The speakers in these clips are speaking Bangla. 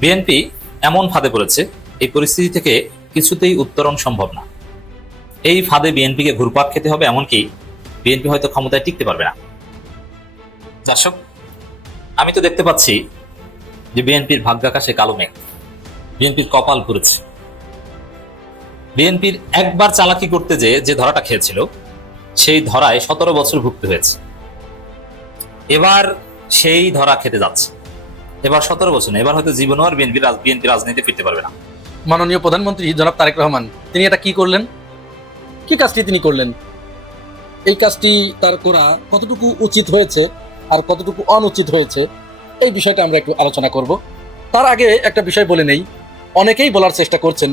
বিএনপি এমন ফাঁদে পড়েছে, এই পরিস্থিতি থেকে কিছুতেই উত্তরণ সম্ভব না। এই ফাঁদে বিএনপিকে ঘুরপাক খেতে হবে, এমনকি বিএনপি হয়তো ক্ষমতায় টিকতে পারবে না। দর্শক, আমি তো দেখতে পাচ্ছি যে বিএনপির ভাগ্যাকাশে কালো মেঘ, বিএনপির কপাল পুড়েছে। বিএনপির একবার চালাকি করতে যে ধরাটা খেয়েছিল, সেই ধরায় 17 বছর ভুগতে হয়েছে। এবার সেই ধরা খেতে যাচ্ছে। এবার 17 বছর না, এবার হয়তো জীবনও আর বিএনপি রাজনীতি ফিরতে পারবে না। মাননীয় প্রধানমন্ত্রী জনাব তারেক রহমান, তিনি এটা কি করলেন? কি কাজটি তিনি করলেন? এই কাজটি তার করা কতটুকু উচিত হয়েছে আর কতটুকু অনুচিত হয়েছে, এই বিষয়টা আমরা একটু আলোচনা করব। তার আগে একটা বিষয় বলে নেই, অনেকেই বলার চেষ্টা করছেন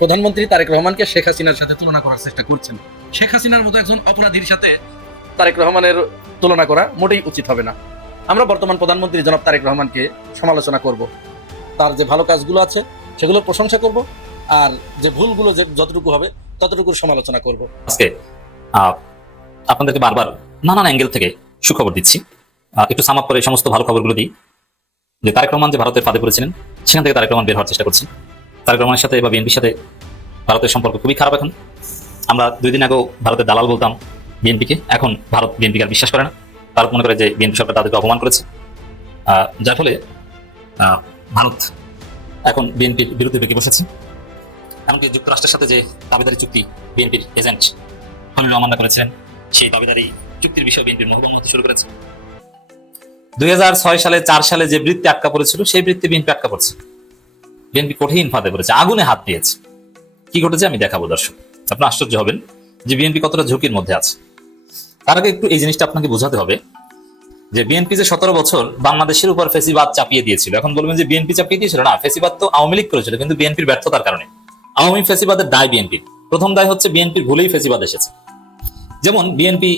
প্রধানমন্ত্রী তারেক রহমানকে শেখ হাসিনার সাথে তুলনা করার চেষ্টা করছেন। শেখ হাসিনার মতো একজন অপরাধীর সাথে তারেক রহমানের তুলনা করা মোটেই উচিত হবে না। আমরা বর্তমান প্রধানমন্ত্রী জনাব তারেক রহমানকে সমালোচনা করব, তার যে ভালো কাজগুলো আছে সেগুলোর প্রশংসা করব, আর যে ভুলগুলো যে যতটুকু হবে ততটুকুর সমালোচনা করব। আজকে আপনাদেরকে বারবার নানান অ্যাঙ্গেল থেকে সুখবর দিচ্ছি। একটু সাম আপ করে সমস্ত ভালো খবরগুলো দিই। যে তারেক রহমান যে ভারতের ফাঁদে পড়েছিলেন, সেখান থেকে তারেক রহমান বের হওয়ার চেষ্টা করছি। তারেক রহমানের সাথে বা বিএনপির সাথে ভারতের সম্পর্ক খুবই খারাপ এখন। আমরা 2 দিন আগেও ভারতের দালাল বলতাম বিএনপিকে, এখন ভারত বিএনপিকে আর বিশ্বাস করে না। ভারত মনে করে যে বিএনপি সরকার তাদেরকে অপমান করেছে, যার ফলে ভারত এখন বিএনপির বিরুদ্ধে বেঁকে বসেছে। এমনকি যুক্তরাষ্ট্রের সাথে যে দাবিদারি চুক্তি বিএনপির এজেন্ট খলিল রহমান করেছেন, সেই দাবিদারি চুক্তির বিষয়ে বিএনপির মোহভঙ্গ হতে শুরু করেছে। 2006 সালে 4 সালে যে বৃত্তি আটকা পড়েছিল, সেই বৃত্তি বিএনপি আটকা পড়ছে। বিএনপি কঠিন ফাঁদে পড়েছে, আগুনে হাত দিয়েছে। কি ঘটেছে আমি দেখাবো দর্শক, আপনি আশ্চর্য হবেন যে বিএনপি কতটা ঝুঁকির মধ্যে আছে। তার আগে একটু এই জিনিসটা আপনাকে বোঝাতে হবে যে বিএনপি যে 17 বছর বাংলাদেশের উপর ফেসিবাদ চাপিয়ে দিয়েছিল। এখন বলবেন যে বিএনপি চাপিয়ে দিয়েছিল, না, ফেসিবাদ তো আওয়ামী লীগ করেছিল, কিন্তু বিএনপির ব্যর্থতার কারণে। আওয়ামী ফেসিবাদের দায় বিএনপির। প্রথম দায় হচ্ছে বিএনপির ভুলেই ফেসিবাদ এসেছে। যেমন বিএনপি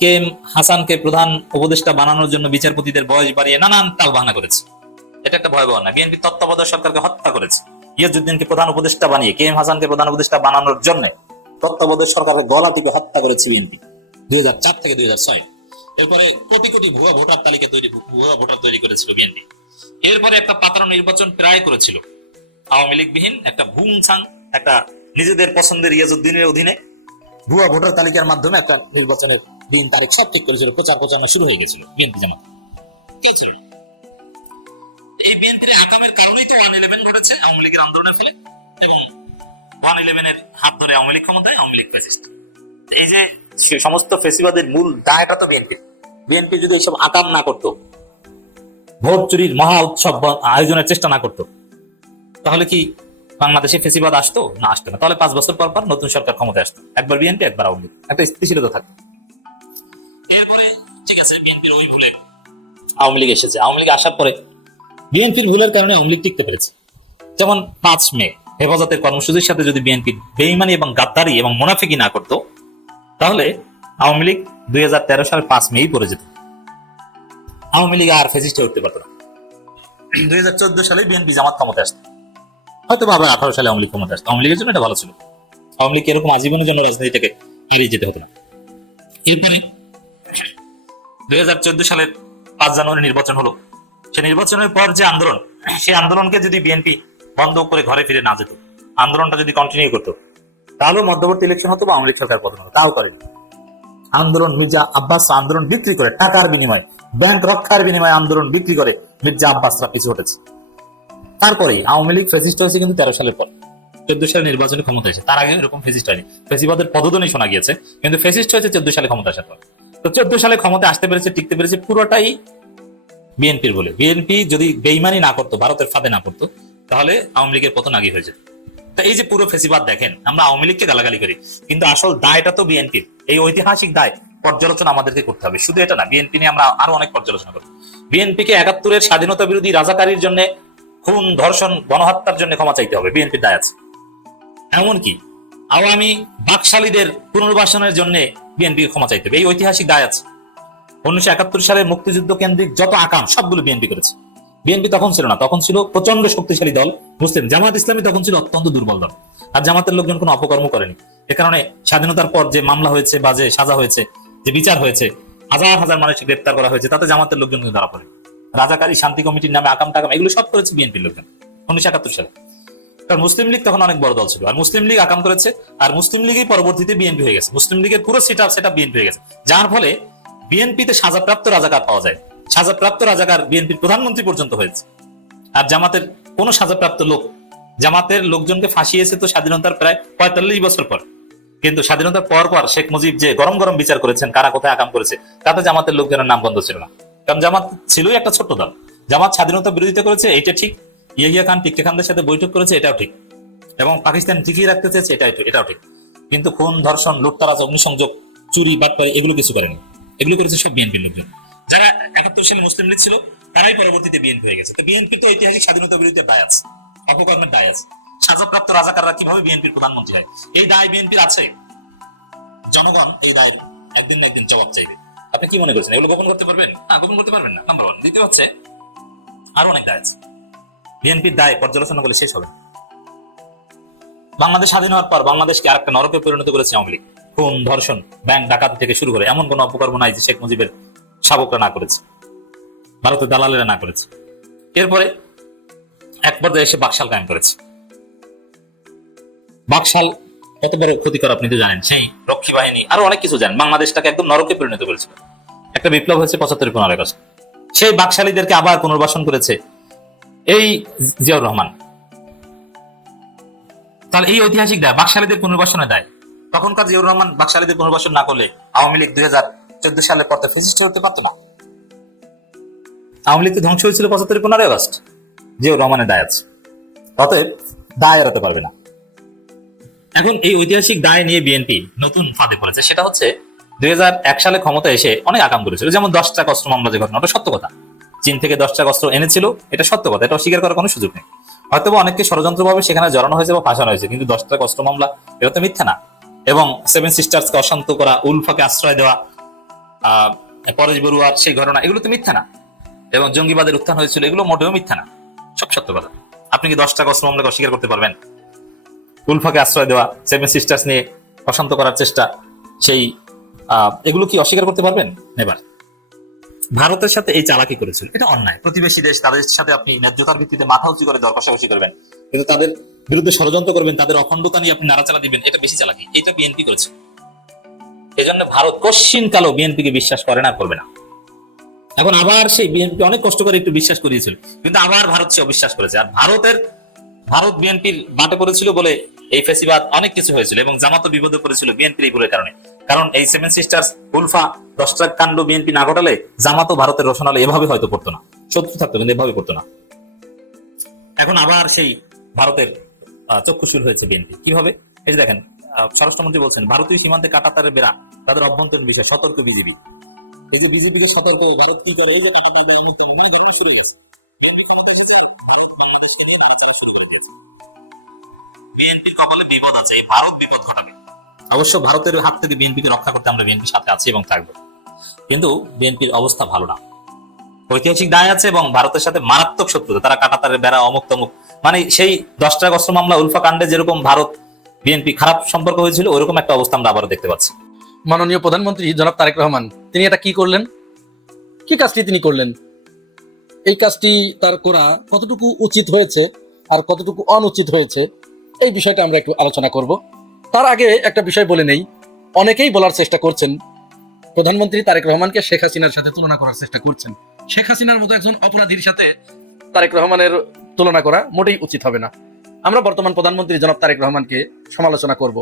কে এম হাসানকে প্রধান উপদেষ্টা বানানোর জন্য বিচারপতিদের বয়স বাড়িয়ে নানান তালবাহানা করেছে। এটা একটা ভয়াবহ না। বিএনপি তত্ত্বাবধায়ক সরকারকে হত্যা করেছে। ইয়াজউদ্দিনকে প্রধান উপদেষ্টা বানিয়ে কে এম হাসানকে প্রধান উপদেষ্টা বানানোর জন্য তত্ত্বাবধায়ক সরকারের গলা টিপে হত্যা করেছে বিএনপি 2004 থেকে 2006। এরপরে কোটি কোটি ভুয়া ভোটার তৈরি করেছিল বিএনপি। এরপরে একটা পাতানো নির্বাচন প্রায় করেছিল আওয়ামী লীগ বিহীন একটা ভুমছাং, একটা নিজেদের পছন্দের ইয়াজউদ্দিনের অধীনে ভুয়া ভোটার তালিকার মাধ্যমে একটা নির্বাচনের দিন তারিখ সব ঠিক করেছিল। প্রচারণা শুরু হয়ে গেছিল বিএনপি জামাত। কে ছিল না? এই বিএনপির আকামের কারণেই তো 111 ঘটেছে আওয়ামী লীগের আন্দোলনের ফলে, এবং 111 এর হাত ধরে আওয়ামী লীগ ক্ষমতায়, আওয়ামী লীগ ফ্যাসিস্ট। এই যে সমস্ত ফেসিবাদের মূল দায়টা তো বিএনপি। বিএনপি যদি এইসব আকাম না করতো, ভোট চুরির মহা উৎসব আয়োজনের চেষ্টা না করতো, তাহলে কি বাংলাদেশে ফেসিবাদ আসতো? না, আসতো না। তাহলে 5 বছর পর পর নতুন সরকার ক্ষমতায় আসতো, একবার বিএনপি একবার আওয়ামী লীগ, একটা স্থিতিশীলতা থাকতো। এরপরে ঠিক আছে, বিএনপির ওই ভুলে আওয়ামী লীগ এসেছে। আওয়ামী লীগ আসার পরে বিএনপির ভুলের কারণে আওয়ামী লীগ টিকতে পেরেছে। যেমন 5 মে হেফাজতের কর্মসূচির সাথে যদি বিএনপি বেইমানি এবং গাদ্দারি এবং মুনাফিকি না করতো, তাহলে আওয়ামী লীগ 2013 সালের 5 মেই পড়ে যেত। আওয়ামী লীগ আর ফ্যাসিস্ট হয়ে উঠতে পারতো না। 2014 সালে বিএনপি জামাত ক্ষমতায় আসতো, হয়তো আবার 18 সালে আওয়ামী লীগ ক্ষমতায় আসতো। আওয়ামী লীগের জন্য এটা ভালো ছিল। আওয়ামী লীগ এরকম আজীবনের জন্য রাজনীতি থেকে এড়িয়ে যেতে হতো না। এরপরে 2014 সালের 5 জানুয়ারি নির্বাচন হলো। সে নির্বাচনের পর যে আন্দোলন, সেই আন্দোলনকে যদি বিএনপি বন্ধ করে ঘরে ফিরে না যেত, আন্দোলনটা যদি কন্টিনিউ করতো, তাহলে মধ্যবর্তী ইলেকশন হতো বা আওয়ামী লীগ সরকার পতন হতো। তাও করেনি। আন্দোলন মির্জা আব্বাস আন্দোলন বিক্রি করে টাকার বিনিময়ে, ব্যাংক রক্ষার বিনিময়ে আন্দোলন বিক্রি করে মির্জা আব্বাসরা পিছু হটেছে। তারপরে আওয়ামী লীগ ফ্যাসিস্ট হয়েছে কিন্তু 13 সালের পর। 14 সালে নির্বাচনে ক্ষমতা এসে, তার আগে এরকম ফ্যাসিস্ট হয়নি। ফ্যাসিবাদের পদধ্বনি শোনা গিয়েছে, কিন্তু ফ্যাসিস্ট হয়েছে 14 সালে ক্ষমতা আসার পর। তো 14 সালে ক্ষমতা আসতে পেরেছে, টিকতে পেরেছে, পুরোটাই বিএনপির বলে। বিএনপি যদি বেইমানি না করতো, ভারতের ফাঁদে না পড়তো, তাহলে আওয়ামী লীগের পতন আগে হয়ে যেত। তা এই যে পুরো ফেসিবাদ দেখেন, আমরা আওয়ামী লীগকে গালাগালি করি, কিন্তু আসল দায়টা তো বিএনপির। এই ঐতিহাসিক দায় পর্যালোচনা আমাদেরকে করতে হবে। শুধু এটা না, বিএনপি নিয়ে আমরা আরো অনেক পর্যালোচনা করবো। বিএনপিকে 71-এর স্বাধীনতা বিরোধী রাজাকারীর জন্য, খুন, ধর্ষণ, গণহত্যার জন্য ক্ষমা চাইতে হবে, বিএনপির দায় আছে। এমনকি আওয়ামী বাকশালীদের পুনর্বাসনের জন্য বিএনপিকে ক্ষমা চাইতে হবে, এই ঐতিহাসিক দায় আছে। 1971 সালে মুক্তিযুদ্ধ কেন্দ্রিক যত আকাম সবগুলো বিএনপি করেছে। বিএনপি তখন ছিল না, তখন ছিল প্রচন্ড শক্তিশালী দল মুসলিম। জামাত ইসলামী তখন ছিল অত্যন্ত দুর্বল দল, আর জামাতের লোকজন কোনো অপকর্ম করেনি। এ কারণে স্বাধীনতার পর যে মামলা হয়েছে বা যে সাজা হয়েছে, যে বিচার হয়েছে, হাজার হাজার মানুষকে গ্রেপ্তার করা হয়েছে, তাতে জামাতের লোকজন কিন্তু ধরা পড়ে। রাজাকারী শান্তি কমিটির নামে আকাম টাকাম এগুলো সব করেছে বিএনপির লোকজন 1971 সালে। কারণ মুসলিম লীগ তখন অনেক বড় দল ছিল, আর মুসলিম লীগ আকাম করেছে, আর মুসলিম লীগই পরবর্তীতে বিএনপি হয়ে গেছে। মুসলিম লীগের পুরো সেটা বিএনপি হয়ে গেছে, যার ফলে বিএনপিতে সাজাপ্রাপ্ত রাজাকার পাওয়া যায়। সাজাপ্রাপ্ত রাজাকার বিএনপির প্রধানমন্ত্রী পর্যন্ত হয়েছে। আর জামাতের কোন সাজাপ্রাপ্ত লোক, জামাতের লোকজনকে ফাঁসিয়েছে তো স্বাধীনতার প্রায় 45 বছর পর, কিন্তু স্বাধীনতার পর পর শেখ মুজিব যে গরম গরম বিচার করেছেন কারা কোথায় আকাম করেছে, তাতে জামাতের লোকজনের নাম বন্ধ ছিল না। কারণ জামাত ছিলই একটা ছোট্ট দল। জামাত স্বাধীনতা বিরোধিতা করেছে, এইটা ঠিক। ইয়াহিয়া খান টিক্কা খানদের সাথে বৈঠক করেছে, এটাও ঠিক। এবং পাকিস্তান টিকিয়ে রাখতে চেয়েছে, এটাও ঠিক। কিন্তু খুন, ধর্ষণ, লুটতারাজ, অগ্নিসংযোগ, চুরি, বাটপারি এগুলো কিছু করেনি। এগুলো করেছে সব বিএনপির লোকজন। যারা 71 সালে মুসলিম লীগ ছিল তারাই পরবর্তীতে বিএনপি হয়ে গেছে। তো বিএনপি তো ঐতিহাসিক স্বাধীনতা বিরোধী দায় আছে, অপকর্মের দায় আছে। সাজাপ্রাপ্ত রাজাকাররা কিভাবে বিএনপির প্রধানমন্ত্রী হয়, এই দায় বিএনপির আছে। জনগণ এই দায় একদিন না একদিন জবাব চাইবে। আপনি কি মনে করছেন এগুলো গোপন করতে পারবেন? না, গোপন করতে পারবেন না। নাম্বার 1। দ্বিতীয় হচ্ছে আরো অনেক দায় আছে। বিএনপির দায় পর্যালোচনা করলে শেষ হবে। বাংলাদেশ স্বাধীন হওয়ার পর বাংলাদেশকে আরেকটা নরকে পরিণত করেছে আওয়ামী লীগ। খুন, ধর্ষণ, ব্যাংক ডাকাতি থেকে শুরু করে এমন কোন অপকর্ম নাই যে শেখ মুজিবের শাবকরা না করেছে, ভারতের দালালেরা না করেছে। এরপরে এক পর্যায়ে এসে বাকশাল কায়েম করেছে। বাকশাল কত বড় ক্ষতিকর আপনি তো জানেন। সেই রক্ষী বাহিনী আরো অনেক কিছু জানেন। বাংলাদেশটাকে একদম নরকে পরিণত করেছিল। একটা বিপ্লব হয়েছে 75-15 আগস্ট। সেই বাকশালীদেরকে আবার পুনর্বাসন করেছে এই জিয়াউর রহমান। তাহলে এই ঐতিহাসিক দায় বাকশালীদের পুনর্বাসনের দায়। তখনকার জিয়াউর রহমান বাকশালীদের পুনর্বাসন না করলে আওয়ামী লীগ 2014 সালের পর ফ্যাসিস্ট হতে পারতো না। আওয়ামী লীগ তো ধ্বংস হয়েছিল 75-15 আগস্ট। জিয়াউর রহমানের দায় আছে, অতএব দায় এড়াতে পারবে না। এখন এই ঐতিহাসিক দায় নিয়ে বিএনপি নতুন ফাঁদে পড়েছে। সেটা হচ্ছে 2001 সালে ক্ষমতা এসে অনেক আকাম করেছিল। যেমন 10 টাকা অস্ত্র মামলা যে ঘটনা, ওটা সত্য কথা। চীন থেকে 10 টাকা অস্ত্র এনেছিল, এটা সত্য কথা, এটা অস্বীকার করার কোনো সুযোগ নেই। হয়তো অনেককে ষড়যন্ত্রভাবে সেখানে জড়ানো হয়েছে বা ফাঁসানো হয়েছে, কিন্তু 10 টাকা অস্ত্র মামলা এটা তো মিথ্যা না। এবং 7 সিস্টার্সকে অশান্ত করা, উলফাকে আশ্রয় দেওয়া, পরেশ বড়ুয়ার সেই ঘটনা, এগুলো তো মিথ্যা না। এবং জঙ্গিবাদের উত্থান হয়েছিল, এগুলো মোটেও মিথ্যা না, সব সত্য কথা। আপনি কি 10 টাকা অস্ত্র মামলাকে অস্বীকার করতে পারবেন? উলফাকে আশ্রয় দেওয়া, 7 সিস্টার্স নিয়ে অশান্ত করার চেষ্টা, সেই এগুলো কি অস্বীকার করতে পারবেন? নেবার। ভারতের সাথে এই চালাকি করেছিল, এটা অন্যায়। প্রতিবেশী দেশ, তাদের সাথে আপনি ন্যায্যতার ভিত্তিতে মাথা উঁচু করে দর কষাকষি করবেন, কিন্তু তাদের বিরুদ্ধে ষড়যন্ত্র করবেন, তাদের অখণ্ডতা নিয়ে আপনি নাড়াচাড়া দিবেন, এটা বেশি চালাকি। এটা বিএনপি করেছে। এই জন্য ভারত কোশ্চিন কালো বিএনপিকে বিশ্বাস করে না, করবে না। এখন আবার সেই বিএনপি অনেক কষ্ট করে একটু বিশ্বাস করিয়েছিল, কিন্তু আবার ভারত সে অবিশ্বাস করেছে। আর ভারত বিএনপির বাটে পড়েছিল বলে এই ফেসিবাদ অনেক কিছু হয়েছিল, এবং জামাতও বিপদে পড়েছিল বিএনপির এই ভুলের কারণে। কারণ এই 7 সিস্টার্স, উলফা, 10 টাকা কাণ্ড বিএনপি না ঘটালে জামাতও ভারতের রোশনালে এভাবে হয়তো পড়তো না, শত্রু থাকতো কিন্তু এভাবে পড়তো না। এখন আবার সেই ভারতের চক্ষুশূল হয়েছে বিএনপি। কিভাবে? এই যে দেখেন, স্বরাষ্ট্রমন্ত্রী বলছেন ভারতীয় সীমান্তে কাঁটাতারের বেড়া, তাদের অভ্যন্তরীণ বিষয়, সতর্ক বিজিবি। এই যে বিজেপিকে সতর্ক, ভারত কি করে, এই যে কাঁটাতার বেড়া, মানে ঘটনা শুরু হয়েছে। বিএনপি ক্ষমতা এসেছে আর ভারত বাংলাদেশকে নিয়ে নাড়াচাড়া শুরু করে দিয়েছে। বিএনপির কপালে বিপদ আছে, ভারত বিপদ ঘটাবে। অবশ্য ভারতের হাত থেকে বিএনপিকে রক্ষা করতে আমরা বিএনপির সাথে আছি এবং থাকবো, কিন্তু বিএনপির অবস্থা ভালো না। ঐতিহাসিক দায় আছে এবং ভারতের সাথে মারাত্মক শত্রুতা। তারা কাঁটাতারের বেড়া, অমুক তমুক, মানে সেই 10 টাকা অস্ত্র মামলা, উলফা কাণ্ডে যেরকম ভারত বিএনপি খারাপ সম্পর্ক হয়েছিল, ওইরকম একটা অবস্থা আমরা আবারও দেখতে পাচ্ছি। মাননীয় প্রধানমন্ত্রী জনাব তারেক রহমান, তিনি এটা কি করলেন? কি কাজটি তিনি করলেন? এই কাজটি তার করা কতটুকু উচিত হয়েছে আর কতটুকু অনুচিত হয়েছে, এই বিষয়টা আমরা একটু আলোচনা করব। তার আগে একটা বিষয় বলে নেই, অনেকেই বলার চেষ্টা করছেন প্রধানমন্ত্রী তারেক রহমানকে শেখ হাসিনার সাথে তুলনা করার চেষ্টা করছেন। শেখ হাসিনার মতো একজন অপরাধীর সাথে তারেক রহমানের তুলনা করা মোটেই উচিত হবে না। আমরা বর্তমান প্রধানমন্ত্রী জনাব তারেক রহমানকে সমালোচনা করব,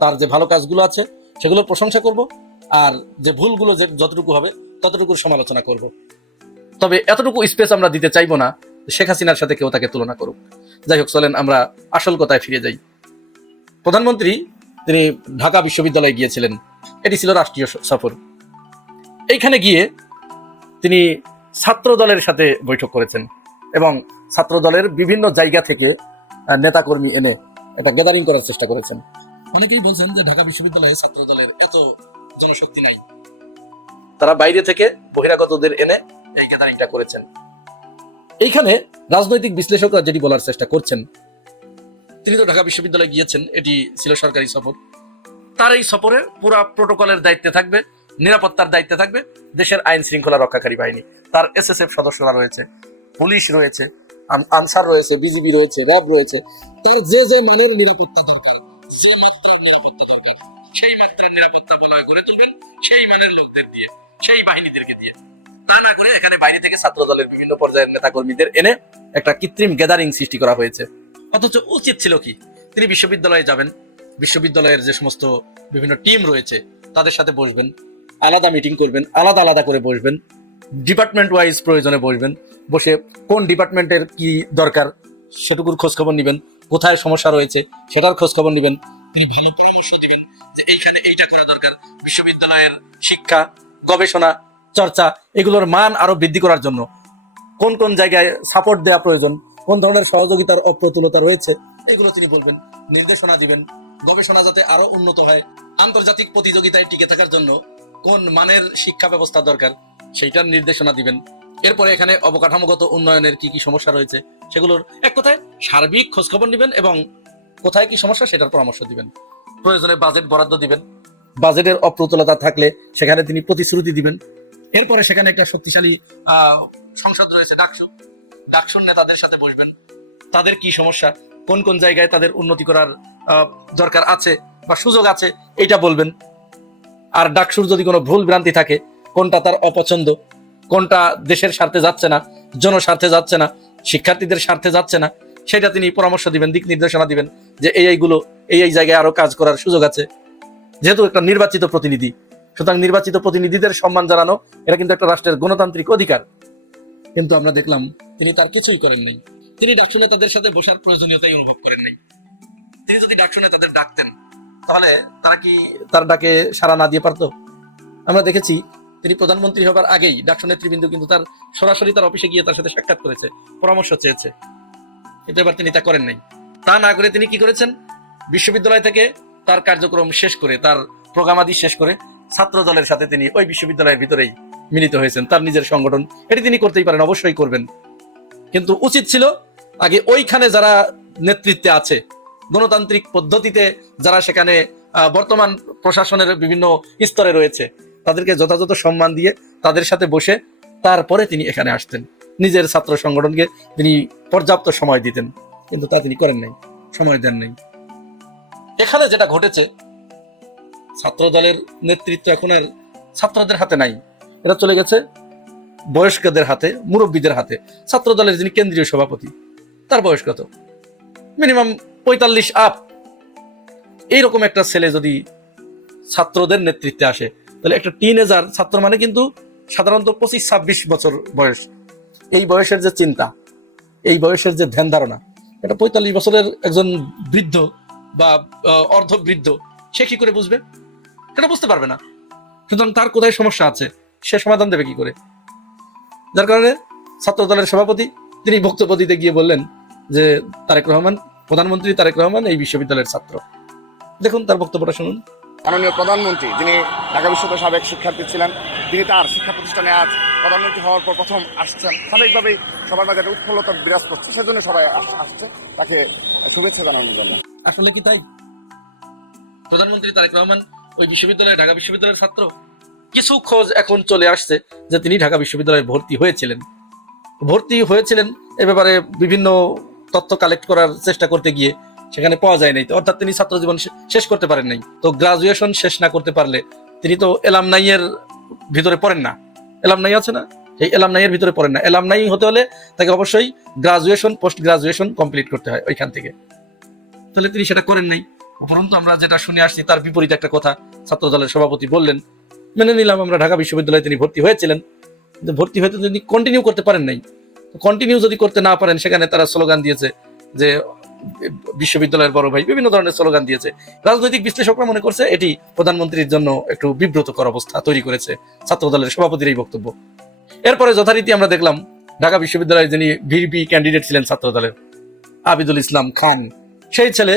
তার যে ভালো কাজগুলো আছে সেগুলোর প্রশংসা করব, আর যে ভুলগুলো যে যতটুকু হবে ততটুকুর সমালোচনা করব। তবে এতটুকু স্পেস আমরা দিতে চাইবো না শেখ হাসিনার সাথে কেউ তাকে তুলনা করুক। যাই হোক, চলেন আমরা আসল কথায় ফিরে যাই। প্রধানমন্ত্রী তিনি ঢাকা বিশ্ববিদ্যালয়ে গিয়েছিলেন, এটি ছিল রাষ্ট্রীয় সফর। এইখানে গিয়ে তিনি ছাত্র দলের সাথে বৈঠক করেছেন এবং ছাত্র দলের বিভিন্ন জায়গা থেকে নেতাকর্মী এনে একটা গ্যাদারিং করার চেষ্টা করেছেন। অনেকেই বলছেন যে ঢাকা বিশ্ববিদ্যালয়ে ছাত্র দলের এত জনশক্তি নাই, তারা বাইরে থেকে বহিরাগতদের এনে এই গ্যাদারিংটা করেছেন। এইখানে রাজনৈতিক বিশ্লেষকরা যেটি বলার চেষ্টা করছেন, তিনি তো ঢাকা বিশ্ববিদ্যালয়ে গিয়েছেন, এটি ছিল সরকারি সফর। তার এই সফরে পুরা প্রোটোকলের দায়িত্বে থাকবে, নিরাপত্তার দায়িত্বে থাকবে দেশের আইন শৃঙ্খলা রক্ষাকারী বাহিনী। তার এসএসএফ সদস্যরা রয়েছে, পুলিশ রয়েছে, আনসার রয়েছে, বিজিবি রয়েছে, র্যাব রয়েছে। তার যে যে মানের নিরাপত্তা দরকার, যে মাত্রার নিরাপত্তা দরকার, সেই মাত্রার নিরাপত্তা বলয় করে তুলবেন সেই মানের লোকদের দিয়ে, সেই বাহিনীদেরকে দিয়ে। তা না করে এখানে বাইরে থেকে ছাত্র দলের বিভিন্ন পর্যায়ের নেতা কর্মীদের এনে একটা কৃত্রিম গ্যাদারিং সৃষ্টি করা হয়েছে। অথচ উচিত ছিল কি, তিনি বিশ্ববিদ্যালয়ে যাবেন, বিশ্ববিদ্যালয়ের যে সমস্ত বিভিন্ন টিম রয়েছে তাদের সাথে বসবেন, আলাদা মিটিং করবেন, আলাদা আলাদা করে বসবেন, ডিপার্টমেন্ট ওয়াইজ প্রয়োজনে বসবেন, বসে কোন ডিপার্টমেন্টের কি দরকার সেটুকুর খোঁজ খবর নিবেন, কোথায় সমস্যা রয়েছে সেটার খোঁজ খবর নিবেন। তিনি ভালো পরামর্শ দিবেন যে এইখানে এইটা করা দরকার। বিশ্ববিদ্যালয়ের শিক্ষা, গবেষণা, চর্চা এগুলোর মান আরো বৃদ্ধি করার জন্য কোন কোন জায়গায় সাপোর্ট দেওয়া প্রয়োজন, কোন ধরনের সহযোগিতার অপ্রতুলতা রয়েছে এগুলো তিনি বলবেন, নির্দেশনা দিবেন। গবেষণা যাতে আরো উন্নত হয়, আন্তর্জাতিক প্রতিযোগিতায় টিকে থাকার জন্য কোন মানের শিক্ষা ব্যবস্থা দরকার সেইটার নির্দেশনা দিবেন। এরপরে এখানে অবকাঠামোগত উন্নয়নের কি কি সমস্যা রয়েছে সেগুলোর এক কথায় সার্বিক খোঁজখবর নেবেন এবং কোথায় কি সমস্যা সেটার পরামর্শ দিবেন। প্রয়োজনে বাজেট বরাদ্দ দিবেন, বাজেটের অপ্রতুলতা থাকলে সেখানে তিনি প্রতিশ্রুতি দিবেন। এরপরে সেখানে একটা শক্তিশালী সংসদ রয়েছে, ডাকসুর নেতাদের সাথে বসবেন, তাদের কি সমস্যা, কোন কোন জায়গায় তাদের উন্নতি করার দরকার আছে বা সুযোগ আছে এইটা বলবেন। আর ডাকসুর যদি কোনো ভুল ভ্রান্তি থাকে, কোনটা তার অপছন্দ, কোনটা দেশের স্বার্থে যাচ্ছে না, জনস্বার্থে যাচ্ছে না, শিক্ষার্থীদের স্বার্থে যাচ্ছে না, সেটা তিনি পরামর্শ দিবেন, দিক নির্দেশনা দিবেন যে এইগুলো এই জায়গায় আরো কাজ করার সুযোগ আছে। যেহেতু একটা নির্বাচিত প্রতিনিধি, সুতরাং নির্বাচিত প্রতিনিধিদের সম্মান জানানো এটা কিন্তু একটা রাষ্ট্রের গণতান্ত্রিক অধিকার। কিন্তু আমরা দেখলাম তিনি তার কিছুই করেন নাই। তিনি ডাকসু নেতাদের সাথে বসার প্রয়োজনীয়তাই অনুভব করেন নাই। তিনি যদি ডাকসু নেতাদের ডাকতেন তাহলে তারা কি তার ডাকে সাড়া না দিয়ে পারতো? আমরা দেখেছি তিনি প্রধানমন্ত্রী হবার আগেই ডাকসু নেতৃবৃন্দ কিন্তু তার সরাসরি তার অফিসে গিয়ে তার সাথে সাক্ষাৎ করেছে, পরামর্শ চেয়েছে, কিন্তু এবার তিনি তা করেন নাই। তা না করে তিনি কি করেছেন, বিশ্ববিদ্যালয় থেকে তার কার্যক্রম শেষ করে, তার প্রোগ্রামাদি শেষ করে ছাত্র দলের সাথে তিনি ওই বিশ্ববিদ্যালয়ের ভিতরেই মিলিত হয়েছেন। তার নিজের সংগঠন, এটি তিনি করতেই পারেন, অবশ্যই করবেন, কিন্তু উচিত ছিল আগে ওইখানে যারা নেতৃত্বে আছে, গণতান্ত্রিক পদ্ধতিতে যারা সেখানে বর্তমান প্রশাসনের বিভিন্ন স্তরে রয়েছে, তাদেরকে যথাযথ সম্মান দিয়ে তাদের সাথে বসে তারপরে তিনি এখানে আসতেন, নিজের ছাত্র সংগঠনকে তিনি পর্যাপ্ত সময় দিতেন, কিন্তু তা তিনি করেন নাই, সময় দেন নাই। এখানে যেটা ঘটেছে, ছাত্র দলের নেতৃত্ব এখন আর ছাত্রদের হাতে নাই, এটা চলে গেছে বয়স্কদের হাতে, মুরব্বীদের হাতে। ছাত্র দলের যিনি কেন্দ্রীয় সভাপতি, তার বয়স কত? Minimum 45 up. এইরকম একটা ছেলে যদি ছাত্রদের নেতৃত্বে আসে, তাহলে একটা টিনেজার ছাত্র মানে কিন্তু সাধারণত 25-26 বছর বয়স। এই বয়সের যে চিন্তা, এই বয়সের যে ধ্যান ধারণা, এটা 45 বছরের একজন বৃদ্ধ বা অর্ধবৃদ্ধ সে কি করে বুঝবে? সেটা বুঝতে পারবে না। সুতরাং তার কোথায় সমস্যা আছে সে সমাধান দেবে কি করে? যার কারণে ছাত্র দলের সভাপতি তিনি বক্তব্য দিতে গিয়ে বললেন যে প্রধানমন্ত্রী তারেক রহমান এই বিশ্ববিদ্যালয়ের ছাত্র। দেখুন তার বক্তব্যটা শুনুন। মাননীয় প্রধানমন্ত্রী, যিনি ঢাকা বিশ্ববিদ্যালয়ের সাবেক শিক্ষার্থী ছিলেন, তিনি তার শিক্ষা প্রতিষ্ঠানে আজ প্রধানমন্ত্রী হওয়ার পর প্রথম আসছেন। স্বাভাবিকভাবেই সবার মাঝে একটা উৎফুল্লতা বিরাজ করছে, সেজন্য সবাই আসছে তাকে শুভেচ্ছা জানানোর জন্য। আসলে কি তাই? প্রধানমন্ত্রী তারেক রহমান ওই বিশ্ববিদ্যালয়ে ঢাকা বিশ্ববিদ্যালয়ের ছাত্র? কিছু খোঁজ এখন চলে আসছে যে তিনি ঢাকা বিশ্ববিদ্যালয়ে ভর্তি হয়েছিলেন। এ ব্যাপারে বিভিন্ন তথ্য কালেক্ট করার চেষ্টা করতে গিয়ে সেখানে পাওয়া যায় নাই, অর্থাৎ তিনি ছাত্র জীবন শেষ করতে পারেন নাই। তো গ্রাজুয়েশন শেষ না করতে পারলে তিনি তো এলামনাইয়ের ভিতরে পড়েন না। এলামনাই আছে না, এই এলামনাইয়ের ভিতরে পড়েন না। এলামনাই হতে হলে তাকে অবশ্যই গ্রাজুয়েশন, পোস্ট গ্রাজুয়েশন কমপ্লিট করতে হয় ওইখান থেকে। তাহলে তিনি সেটা করেন নাই। উপরন্তু আমরা যেটা শুনে আসছি তার বিপরীত একটা কথা ছাত্র দলের সভাপতি বললেন। মেনে নিলাম আমরা ঢাকা বিশ্ববিদ্যালয়ে তিনি ভর্তি হয়েছিলেন, কিন্তু ভর্তি হতে তিনি কন্টিনিউ করতে পারেন নাই। কন্টিনিউ যদি করতে না পারেন, সেখানে তারা স্লোগান দিয়েছে যে বিশ্ববিদ্যালয়ের বড় ভাই, বিভিন্ন ধরনের স্লোগান দিয়েছে। রাজনৈতিক বিশ্লেষকরা মনে করছে এটি প্রধানমন্ত্রীর জন্য একটু বিব্রতকর অবস্থা তৈরি করেছে ছাত্র দলের সভাপতির এই বক্তব্য। এরপরে যথারীতি আমরা দেখলাম ঢাকা বিশ্ববিদ্যালয়ে যিনি ভিপি ক্যান্ডিডেট ছিলেন ছাত্র দলের, আবিদুল ইসলাম খান, সেই ছেলে,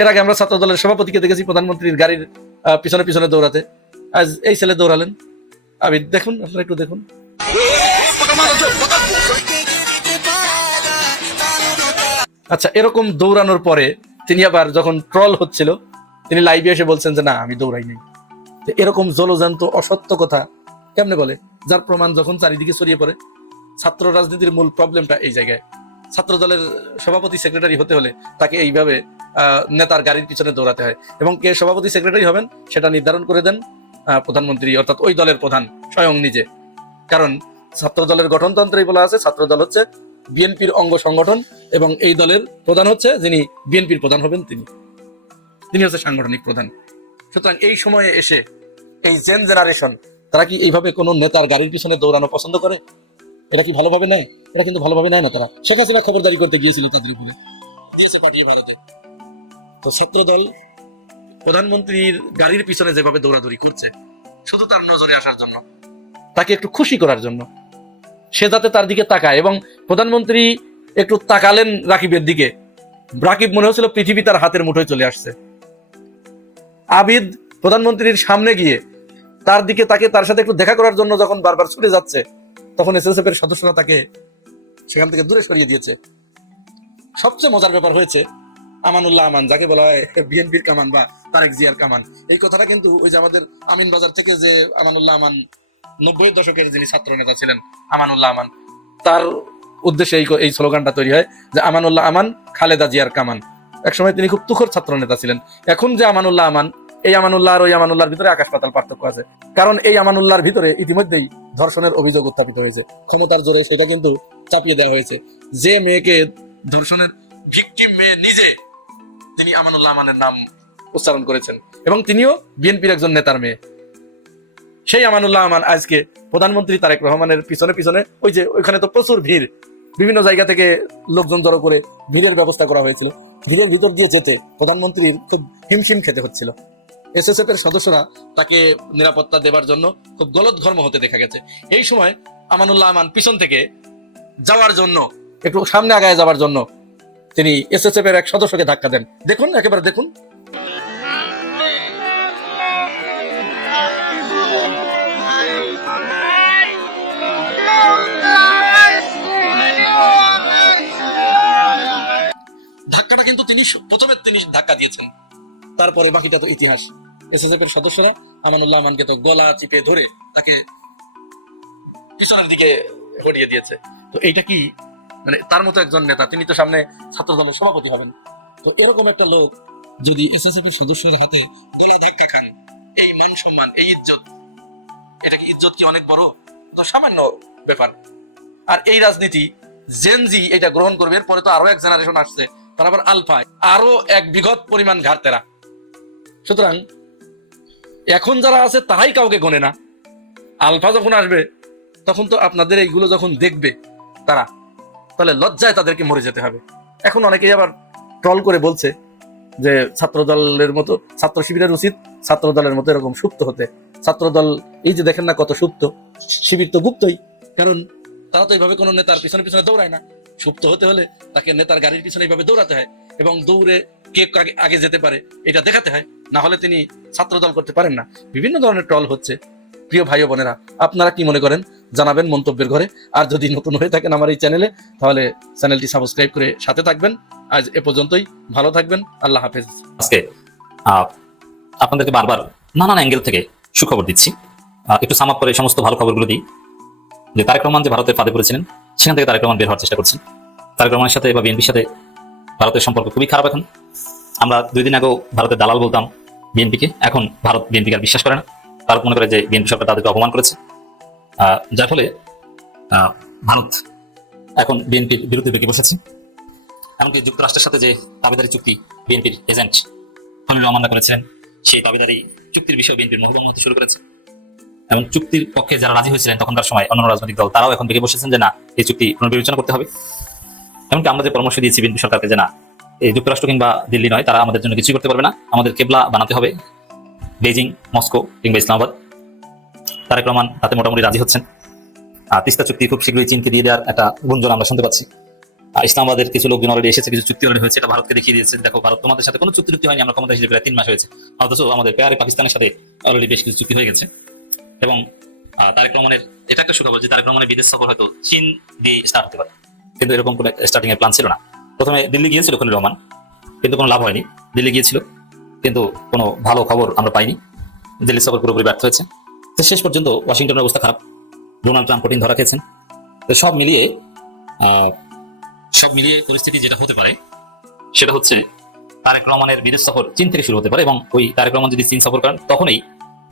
এর আগে আমরা ছাত্র দলের সভাপতিকে দেখেছি প্রধানমন্ত্রীর গাড়ির পিছনে পিছনে দৌড়াতে, আজ এই ছেলে দৌড়ালেন। আবিদ দেখুন, আপনারা একটু দেখুন। আচ্ছা, এরকম দৌড়ানোর পরে তিনি আবার যখন ট্রল হচ্ছিল, তিনি লাইভে এসে বলছেন যে না, আমি দৌড়াই নাই। এরকম জলজান্ত অসত্য কথা কেমনে বলে? যার প্রমাণ যখন চারিদিকে ছড়িয়ে পড়ে। ছাত্র রাজনীতির মূল প্রবলেমটা এই জায়গায়। ছাত্র দলের সভাপতি সেক্রেটারি হতে হলে তাকে এইভাবে নেতার গাড়ির পিছনে দৌড়াতে হয়, এবং কে সভাপতি সেক্রেটারি হবেন সেটা নির্ধারণ করে দেন প্রধানমন্ত্রী, অর্থাৎ ওই দলের প্রধান স্বয়ং নিজে। কারণ ছাত্র দলের গঠনতন্ত্রেই বলা আছে ছাত্র দল হচ্ছে বিএনপির অঙ্গ সংগঠন, এবং এই দলের প্রধান হচ্ছে যিনি বিএনপির প্রধান হবেন তিনি হচ্ছে সাংগঠনিক প্রধান। সুতরাং এই সময়ে এসে এই জেনারেশন তারা কি এইভাবে কোনো নেতার গাড়ির পিছনে দৌড়ানো পছন্দ করে? এটা কি ভালোভাবে নেয়? এটা কিন্তু ভালোভাবে নেয় না তারা। শেখ হাসিনা খবরদারি করতে গিয়েছিল তাদের উপরে, দিয়েছে পাঠিয়ে ভারতে। তো ছাত্রদল প্রধানমন্ত্রীর গাড়ির পিছনে যেভাবে দৌড়াদৌড়ি করছে শুধু তার নজরে আসার জন্য, তাকে একটু খুশি করার জন্য, সে যাতে তার দিকে তাকায়। এবং প্রধানমন্ত্রী একটু তাকালেন রাকিবের দিকে, রাকিব মনে হচ্ছিল পৃথিবী তার হাতের মুঠোয় চলে আসছে। আবিদ প্রধানমন্ত্রীর সামনে গিয়ে তার দিকে তাকে তার সাথে একটু দেখা করার জন্য যখন বারবার ছুটে যাচ্ছে, তখন এসএসএফ এর সদস্যরা তাকে সেখান থেকে দূরে সরিয়ে দিয়েছে। সবচেয়ে মজার ব্যাপার হয়েছে আমানুল্লাহ আমান, যাকে বলা হয় বিএনপির কামান বা তারেক জিয়ার কামান, এই কথাটা কিন্তু ওই যে আমাদের আমিন বাজার থেকে যে আমানুল্লাহ আমান 90-এর দশকের যিনি ছাত্র নেতা ছিলেন আমানুল্লাহ আমান, তার উদ্দেশ্যে এই স্লোগানটা তৈরি হয় যে আমানুল্লাহ আমান খালেদা জিয়ার কামান। একসময় তিনি খুব তুখর ছাত্র নেতা ছিলেন। এখন যে আমানুল্লাহ আমান, এই আমানুল্লাহ আর ওই আমানুল্লাহর ভিতরে আকাশ পাতাল পার্থক্য আছে। কারণ এই আমানুল্লাহর ভিতরে ইতিমধ্যেই ধর্ষণের অভিযোগ উত্থাপিত হয়েছে, ক্ষমতার জোরে সেটা কিন্তু চাপিয়ে দেওয়া হয়েছে। যে মেয়েকে ধর্ষণের ভিকটিম মেয়ে নিজে, তিনি আমানুল্লাহ আমানের নাম উচ্চারণ করেছেন, এবং তিনিও বিএনপির একজন নেতার মেয়ে। সেই আমানুল্লাহ আমান আজকে প্রধানমন্ত্রী তারেক রহমানের পিছনে পিছনে, ওই যে ওইখানে তো প্রচুর ভিড়, বিভিন্ন জায়গা থেকে লোকজন জড়ো করে ভিড়ের ব্যবস্থা করা হয়েছিল। ভিড়ের ভিতর দিয়ে যেতে প্রধানমন্ত্রীর খুব হিমশিম খেতে হচ্ছিল। এসএসএফ এর সদস্যরা তাকে নিরাপত্তা দেবার জন্য খুব গলদঘর্ম হতে দেখা গেছে। এই সময় আমানুল্লাহ আমান পিছন থেকে যাওয়ার জন্য, একটু সামনে আগায় যাওয়ার জন্য তিনি এসএসএফ এর এক সদস্যকে ধাক্কা দেন। দেখুন, একেবারে দেখুন। ধাক্কাটা কিন্তু প্রথমে তিনি ধাক্কা দিয়েছেন, তারপরে বাকিটা তো ইতিহাস। এসএসএফ এর সদস্যরা আমানুল্লাহ আমানকে তো গলা চিপে ধরে তাকে পিছনের দিকে হটিয়ে দিয়েছে। তো এইটা কি মানে তার মতো একজন নেতা, তিনি তো সামনে ছাত্র দলের সভাপতি হবেন। তো এরকম একটা লোক যদি এসএসএফ এর সদস্যের হাতে গলা ধাক্কা খান, এই মান সম্মান, এই ইজ্জত, এটা কি ইজ্জত কি অনেক বড়? তো সামান্য ব্যাপার। আর এই রাজনীতি জেনজি এটা গ্রহণ করবে, এরপরে তো আরো এক জেনারেশন আসছে, তার আবার আলফা, আরো এক বিগত পরিমাণ ঘাটতেরা। সুতরাং এখন যারা আছে তারাই কাউকে গনে না। আলফা যখন আসবে তখন তো আপনাদের এইগুলো যখন দেখবে তারা, তাহলে লজ্জায় তাদেরকে মরে যেতে হবে। এখন অনেকেই আবার ট্রল করে বলছে যে ছাত্র দলের মতো, ছাত্র শিবিরের উচিত ছাত্র দলের মতো এরকম সুপ্ত হতে। ছাত্র দল এই যে দেখেন না কত সুপ্ত, শিবির তো গুপ্তই, কারণ তারা তো এইভাবে কোনো নেতার পিছনে পিছনে দৌড়ায় না। সুপ্ত হতে হলে তাকে নেতার গাড়ির পিছনে এইভাবে দৌড়াতে হয়, এবং দৌড়ে কে আগে যেতে পারে এটা দেখাতে হয়, না হলে তিনি ছাত্র দল করতে পারেন না। বিভিন্ন ধরনের ট্রল হচ্ছে। প্রিয় ভাই ও বোনেরা, আপনারা কি মনে করেন জানাবেন মন্তব্যের ঘরে। আর যদি নতুন হয়ে থাকেন আমার এই চ্যানেলে, তাহলে চ্যানেলটি সাবস্ক্রাইব করে সাথে থাকবেন। আজ এ পর্যন্তই, ভালো থাকবেন, আল্লাহ হাফেজ। আজকে আপনাদেরকে বারবার নানান অ্যাঙ্গেল থেকে সুখবর দিচ্ছি। একটু সাম আপ করে সমস্ত ভালো খবরগুলো দিই। যে তারেক রহমান যে ভারতের ফাঁদে পড়েছিলেন, সেখান থেকে তারেক রহমান বের হওয়ার চেষ্টা করছেন। তারেক রহমানের সাথে বা বিএনপির সাথে ভারতের সম্পর্ক খুবই খারাপ। এখন আমরা 2 দিন আগেও ভারতের দালাল বলতাম বিএনপিকে, এখন ভারত বিএনপিকে আর বিশ্বাস করে না। ভারত মনে করে যে বিএনপি সরকার তাদেরকে অপমান করেছে, যার ফলে ভারত এখন বিএনপির বিরুদ্ধে বেঁকে বসেছে। এমনকি যুক্তরাষ্ট্রের সাথে যে দাবিদারি চুক্তি বিএনপির এজেন্ট খলিল রহমান করেছেন, সেই দাবিদারি চুক্তির বিষয়ে বিএনপির মহবঙ্গ হতে শুরু করেছে। এবং চুক্তির পক্ষে যারা রাজি হয়েছিলেন তখনকার সময় অন্যান্য রাজনৈতিক দল, তারাও এখন বেঁকে বসেছেন যে না, এই চুক্তি পুনর্বিবেচনা করতে হবে। এমনকি আমরা যে পরামর্শ দিয়েছি বিএনপি সরকারকে যে না, এই যুক্তরাষ্ট্র কিংবা দিল্লি নয়, তারা আমাদের জন্য কিছুই করতে পারবে না, আমাদের কেবলা বানাতে হবে বেজিং, মস্কো কিংবা ইসলামাবাদ। তারেক রহমান তাতে মোটামুটি রাজি হচ্ছেন। তিস্তা চুক্তি খুব শীঘ্রই চীনকে দিয়ে দেওয়ার একটা গুঞ্জন আমরা শুনতে পাচ্ছি। ইসলামাবাদের কিছু লোকজন অলরেডি এসেছে, কিছু চুক্তি অলরেডি হয়েছে, এটা ভারতকে দেখিয়ে দিয়েছে, দেখো ভারত তোমাদের সাথে কোনো চুক্তি হয়নি, আমরা ক্ষমতা হিসেবে প্রায় 3 মাস হয়েছে, অথচ আমাদের পেয়ারে পাকিস্তানের সাথে অলরেডি বেশ কিছু চুক্তি হয়ে গেছে। এবং তারেক রহমানের এটা একটা সুখবর যে তারেক রহমানের বিদেশ সফর হয়তো চীন দিয়ে স্টার্ট হতে পারে, কিন্তু এরকম কোনো স্টার্টিং এর প্ল্যান ছিল না। প্রথমে দিল্লি গিয়েছিল খলিল রহমান, কিন্তু কোনো লাভ হয়নি। দিল্লি গিয়েছিল কিন্তু কোনো ভালো খবর আমরা পাইনি, দিল্লি সফর পুরোপুরি ব্যর্থ হয়েছে। তো তো শেষ পর্যন্ত ওয়াশিংটনের অবস্থা খারাপ, ডোনাল্ড ট্রাম্প কঠিন ধরা খেয়েছেন। তো সব মিলিয়ে পরিস্থিতি যেটা হতে পারে সেটা হচ্ছে তারেক রহমানের বিদেশ সফর চীন থেকে শুরু হতে পারে, এবং ওই তারেক রহমান যদি চীন সফর করেন তখনই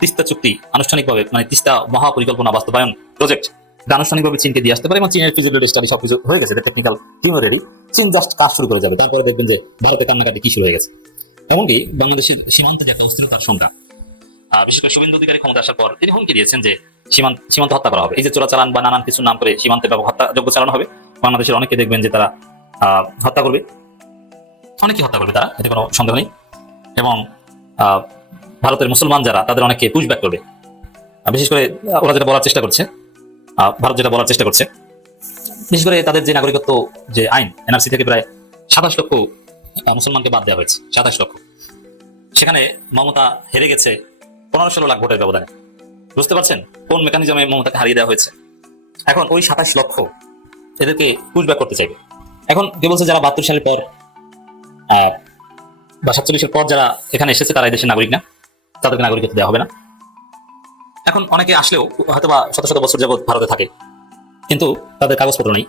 তিস্তা চুক্তি আনুষ্ঠানিকভাবে, মানে তিস্তা মহাপরিকল্পনা বাস্তবায়ন প্রজেক্ট আনুষ্ঠানিকভাবে চীনকে দিয়ে আসতে পারে, এবং চীনের ফিজিবিলিটি স্টাডি সবকিছু হয়ে গেছে, টেকনিক্যাল টিম রেডি, চীন জাস্ট কাজ শুরু করে যাবে। তারপরে দেখবেন যে ভারতে কান্নাকাটি কি শুরু হয়ে গেছে। এমনকি বাংলাদেশের সীমান্তে যে একটা অস্থিরতার সংখ্যা, বিশেষ করে শুভেন্দু অধিকারী ক্ষমতা আসার পর তিনি হুমকি দিয়েছেন যে সীমান্ত হত্যা করা হবে, এই যে চোরাচালান বা নানান কিছু নাম করে সীমান্তে ব্যাপক হত্যাযজ্ঞ চালানো হবে। বাংলাদেশের অনেকে দেখবেন যে তারা হত্যা করবে, অনেকে হত্যা করবে, তারা এতে কোনো সন্দেহ নেই। এবং ভারতের মুসলমান যারা, তাদের অনেকে পুশব্যাক করবে। বিশেষ করে ওরা যেটা বলার চেষ্টা করছে, ভারত যেটা বলার চেষ্টা করছে, বিশেষ করে তাদের যে নাগরিকত্ব যে আইন এনআরসি থেকে প্রায় 27 লক্ষ মুসলমানকে বাদ দেওয়া হয়েছে, 27 লক্ষ। সেখানে মমতা হেরে গেছে 15-16 লাখ ভোটের ব্যবধানে। বুঝতে পারছেন কোন মেকানিজমে মমতাকে হারিয়ে দেওয়া হয়েছে? এখন ওই 27 লক্ষ এদেরকে পুশব্যাক করতে চাইবে। এখন কে বলছে যারা 72 সালের পর বা 47-এর পর যারা এখানে এসেছে তারা এই দেশের নাগরিক না, তাদেরকে নাগরিকত্ব দেওয়া হবে না। এখন অনেকে আসলেও হয়তো বা শত শত বছর যাবত ভারতে থাকে, কিন্তু তাদের কাগজপত্র নেই,